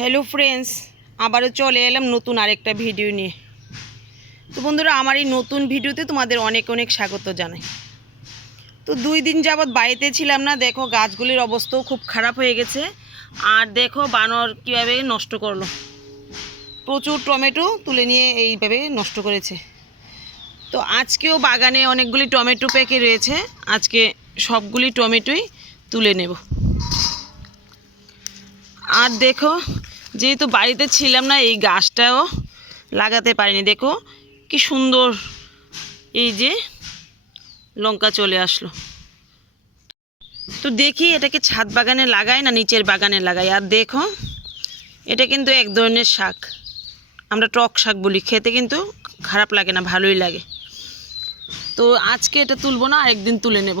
Hello friends আবারও চলে এলাম নতুন আরেকটা ভিডিও নিয়ে। তো বন্ধুরা, আমার এই নতুন ভিডিওতে তোমাদের অনেক অনেক স্বাগত জানাই। তো দুই দিন যাবৎ বাড়িতে ছিলাম না, দেখো গাছগুলির অবস্থাও খুব খারাপ হয়ে গেছে। আর দেখো বানর কীভাবে নষ্ট করল। প্রচুর টমেটো তুলে নিয়ে এইভাবে নষ্ট করেছে। তো আজকেও বাগানে অনেকগুলি টমেটো পেকে রয়েছে। আজকে সবগুলি টমেটোই তুলে নেব। আর দেখো যেহেতু বাড়িতে ছিলাম না, এই গাছটাও লাগাতে পারিনি। দেখো, কি সুন্দর এই যে লঙ্কা চলে আসলো। তো দেখি এটাকে ছাদ বাগানে লাগাই না নিচের বাগানে লাগাই। আর দেখো, এটা কিন্তু এক ধরনের শাক। আমরা টক শাক বলি, খেতে কিন্তু খারাপ লাগে না, ভালোই লাগে। তো আজকে এটা তুলবো না, আরেকদিন তুলে নেব।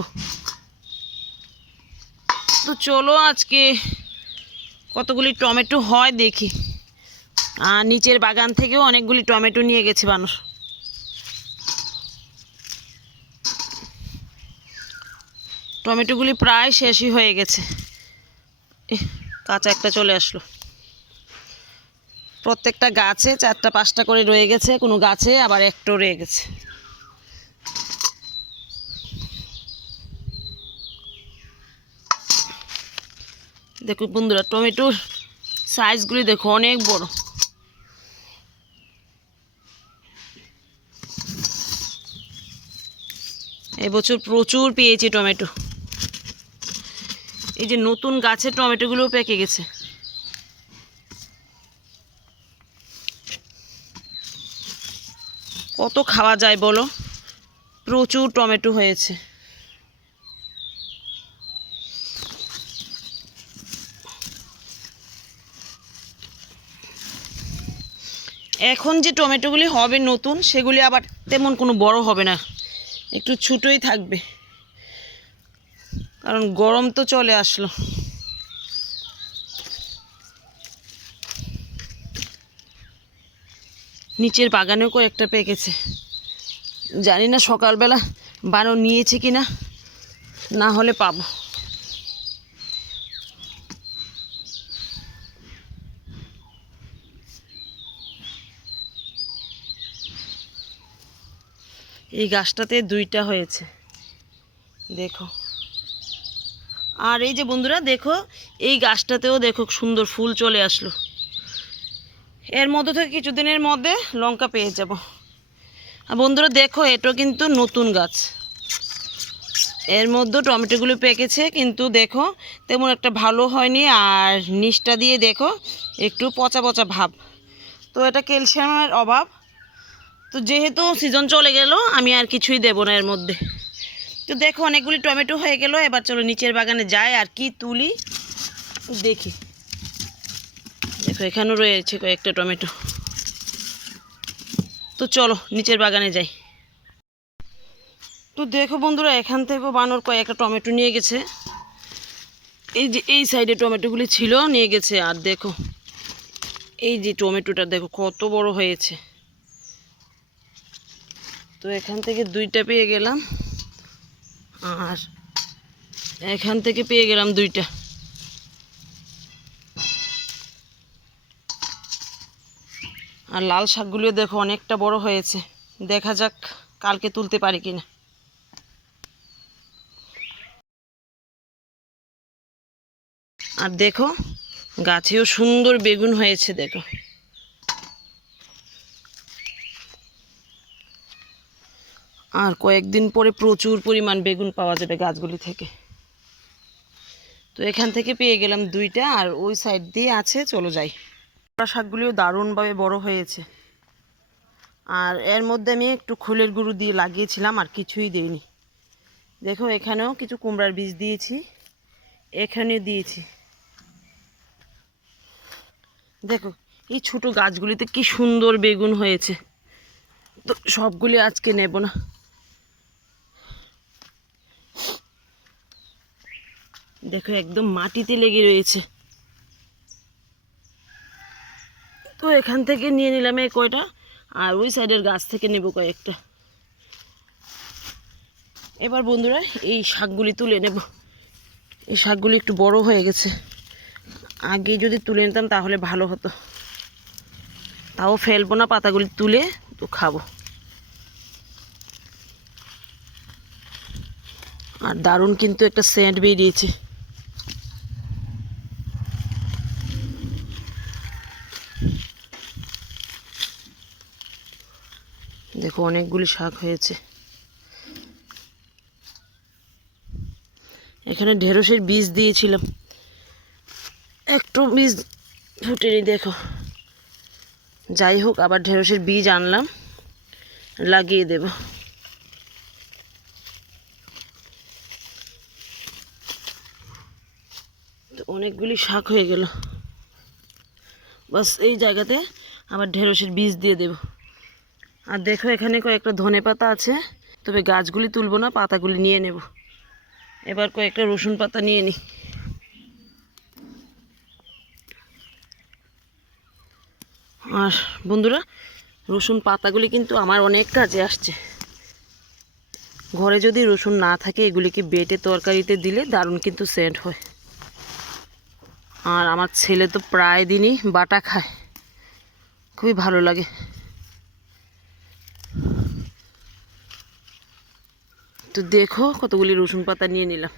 তো চলো আজকে কতগুলি টমেটো হয় দেখি। আর নিচের বাগান থেকেও অনেকগুলি টমেটো নিয়ে গেছে মানুষ। টমেটোগুলি প্রায় শেষই হয়ে গেছে। কাঁচা একটা চলে আসলো। প্রত্যেকটা গাছে চারটা পাঁচটা করে রয়ে গেছে, কোনো গাছে আবার একটাও রয়ে গেছে। দেখো বন্ধুরা, টমেটোর সাইজগুলি দেখো অনেক বড়। এবছর প্রচুর পেয়েছি টমেটো। এই যে নতুন গাছের টমেটোগুলোও পেকে গেছে। কত খাওয়া যায় বলো? প্রচুর টমেটো হয়েছে। এখন যে টমেটোগুলি হবে নতুন, সেগুলি আবার তেমন কোনো বড় হবে না। একটু ছোটোই থাকবে। কারণ গরম তো চলে আসলো। নিচের বাগানেও কয়েকটা পেকেছে। জানি না সকালবেলা বানো নিয়েছে কি না না হলে পাবো। এই গাছটাতে দুইটা হয়েছে। দেখো। আর এই যে বন্ধুরা, দেখো, এই গাছটাতেও দেখো সুন্দর ফুল চলে আসলো। এর মধ্যে থেকে কিছুদিনের মধ্যে লঙ্কা পেয়ে যাব। আর বন্ধুরা, দেখো, এটাও কিন্তু নতুন গাছ। এর মধ্যে টমেটোগুলো পেকেছে, কিন্তু দেখো, তেমন একটা ভালো হয়নি। আর নিচটা দিয়ে দেখো, একটু পচা পচা ভাব। তো এটা ক্যালসিয়ামের অভাব। তো যেহেতু সিজন চলে গেল, আমি আর কিছুই দেবো না এর মধ্যে। তো দেখো অনেকগুলি টমেটো হয়ে গেল, এবার চলো নিচের বাগানে যাই আর কি তুলি। দেখি। দেখো, এখানেও রয়েছে কয়েকটা টমেটো। তো চলো নিচের বাগানে যাই। তো দেখো বন্ধুরা, এখান থেকেও বানর কয়েকটা টমেটো নিয়ে গেছে। এই যে, এই সাইডে টমেটোগুলি ছিল, নিয়ে গেছে। আর দেখো, এই যে টমেটোটা, দেখো কত বড় হয়েছে। তো এখান থেকে দুইটা পেয়ে গেলাম। আর এখান থেকে পেয়ে গেলাম দুইটা। আর লাল শাকগুলিও দেখো অনেকটা বড় হয়েছে। দেখা যাক কালকে তুলতে পারি কিনা। আর দেখো, গাছেও সুন্দর বেগুন হয়েছে, দেখো। আর কয়েকদিন পরে প্রচুর পরিমাণ বেগুন পাওয়া যাবে গাছগুলি থেকে। তো এখান থেকে পেয়ে গেলাম দুইটা, আর ওই সাইড দিয়ে আছে, চলো যাই। শাকগুলিও দারুণভাবে বড় হয়েছে। আর এর মধ্যে আমি একটু খোলের গুঁড়ো দিয়ে লাগিয়েছিলাম, আর কিছুই দিইনি। দেখো, এখানেও কিছু কুমড়ার বীজ দিয়েছি এখানে দিয়েছি। দেখো, এই ছোট গাছগুলিতে কি সুন্দর বেগুন হয়েছে। তো সবগুলি আজকে নেব না। দেখো, একদম মাটিতে লেগে রয়েছে। তো এখান থেকে নিয়ে নিলাম এই কয়টা, আর ওই সাইডের গাছ থেকে নেব কয়েকটা। এবার বন্ধুরা, এই শাকগুলি তুলে নেব। এই শাকগুলি একটু বড় হয়ে গেছে। আগে যদি তুলে নিতাম তাহলে ভালো হতো। তাও ফেলব না পাতাগুলি, তুলে তো খাব। আর দারুণ কিন্তু একটা সেন্ট বেরিয়েছে। দেখো অনেকগুলি শাক হয়েছে। এখানে ঢেঁড়সের বীজ দিয়েছিলাম। একটু বীজ ফুটেনি, দেখো। যাই হোক, আবার ঢেঁড়সের বীজ আনলাম। লাগিয়ে দেব। অনেকগুলি শাক হয়ে গেল। বাস, এই জায়গাতে আবার ঢেঁড়সের বীজ দিয়ে দেব। আর দেখো এখানে কয়েকটা ধনে পাতা আছে। তবে গাছগুলি তুলবো না, পাতাগুলি নিয়ে নেব। এবার কয়েকটা রসুন পাতা নিয়ে নিই আর বন্ধুরা, রসুন পাতাগুলি কিন্তু আমার অনেক কাজে আসছে। ঘরে যদি রসুন না থাকে, এগুলিকে বেটে তরকারিতে দিলে দারুণ কিন্তু সেন্ট হয়। আর আমার ছেলে তো প্রায় দিনই বাটা খায়। খুবই ভালো লাগে। তো দেখো কতগুলি রসুন পাতা নিয়ে নিলাম।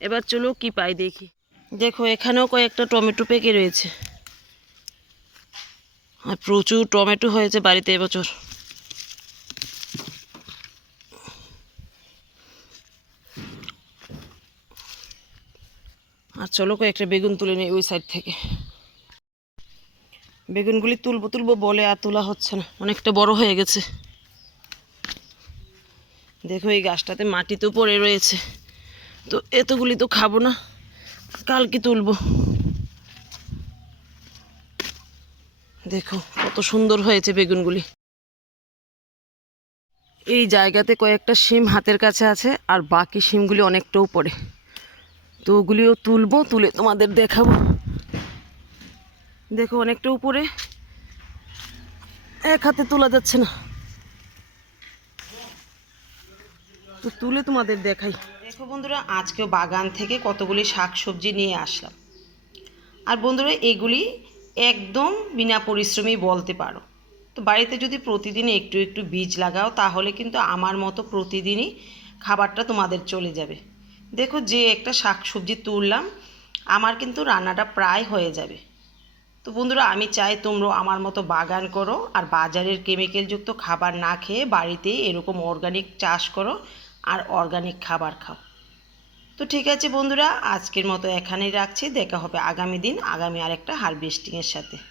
এবার চলো কি পাই দেখি। দেখো, এখানেও কয়েকটা টমেটো পেকে রয়েছে। আর প্রচুর টমেটো হয়েছে বাড়িতে এবছর। আর চলো কয়েকটা বেগুন তুলে নিই ওই সাইড থেকে। বেগুনগুলি তুলবো তুলবো বলে আর তোলা হচ্ছে না। অনেকটা বড় হয়ে গেছে। দেখো, এই গাছটাতে মাটি তো পড়ে রয়েছে। তো এতগুলি তো খাব না, কালকে তুলবো। দেখো, কত সুন্দর হয়েছে বেগুনগুলি। এই জায়গাতে কয়েকটা শিম হাতের কাছে আছে, আর বাকি শিমগুলি অনেকটাও পড়ে। তো ওগুলিও তুলবো, তুলে তোমাদের দেখাবো। দেখো, অনেকটা উপরে। এক হাতে তোলা যাচ্ছে না। তো তুলে তোমাদের দেখাই। দেখো বন্ধুরা, আজকেও বাগান থেকে কতগুলি শাক সবজি নিয়ে আসলাম। আর বন্ধুরা, এগুলি একদম বিনা পরিশ্রমেই বলতে পারো। তো বাড়িতে যদি প্রতিদিন একটু একটু বীজ লাগাও, তাহলে কিন্তু আমার মতো প্রতিদিনই খাবারটা তোমাদের চলে যাবে। দেখো, যে একটা শাক সবজি তুললাম, আমার কিন্তু রান্নাটা প্রায় হয়ে যাবে। তো বন্ধুরা, আমি চাই তোমরা আমার মতো বাগান করো, আর বাজারের কেমিক্যালযুক্ত খাবার না খেয়ে বাড়িতে এরকম অর্গানিক চাষ করো আর অর্গানিক খাবার খাও। তো ঠিক আছে বন্ধুরা, আজকের মতো এখানেই রাখছি। দেখা হবে আগামী দিন, আগামী আরেকটা হারভেস্টিংয়ের সাথে।